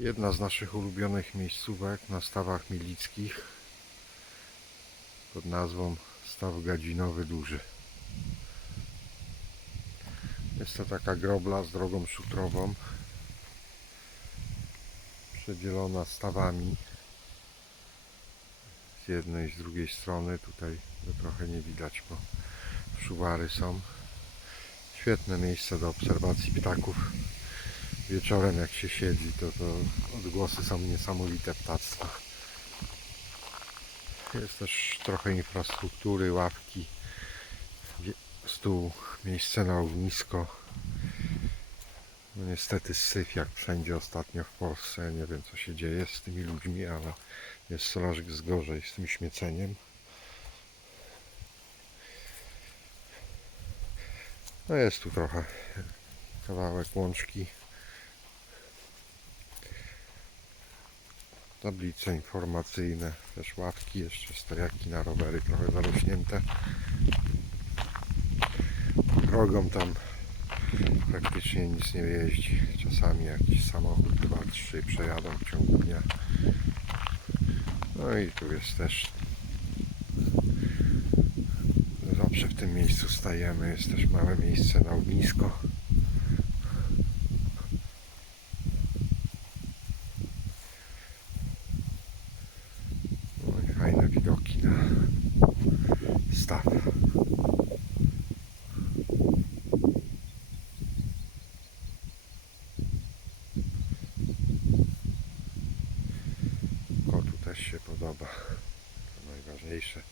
Jedna z naszych ulubionych miejscówek na stawach milickich pod nazwą Staw Gadzinowy Duży. Jest to taka grobla z drogą szutrową przedzielona stawami z jednej i z drugiej strony. Tutaj to trochę nie widać, bo szuwary są. Świetne miejsce do obserwacji ptaków. Wieczorem jak się siedzi, to, to odgłosy są niesamowite ptactwa. Jest też trochę infrastruktury, ławki, stół, miejsce na ognisko. No niestety syf jak wszędzie ostatnio w Polsce. Nie wiem co się dzieje z tymi ludźmi, ale jest coraz gorzej z tym śmieceniem. No jest tu trochę kawałek łączki. Tablice informacyjne, też ławki, jeszcze stojaki na rowery trochę zarośnięte. Drogą tam praktycznie nic nie jeździ. Czasami jakiś samochód, dwa, trzy przejadą w ciągu dnia. No i tu jest też zawsze w tym miejscu stajemy. Jest też małe miejsce na ognisko. No i fajne widoki na staw. Kotu też się podoba. To najważniejsze.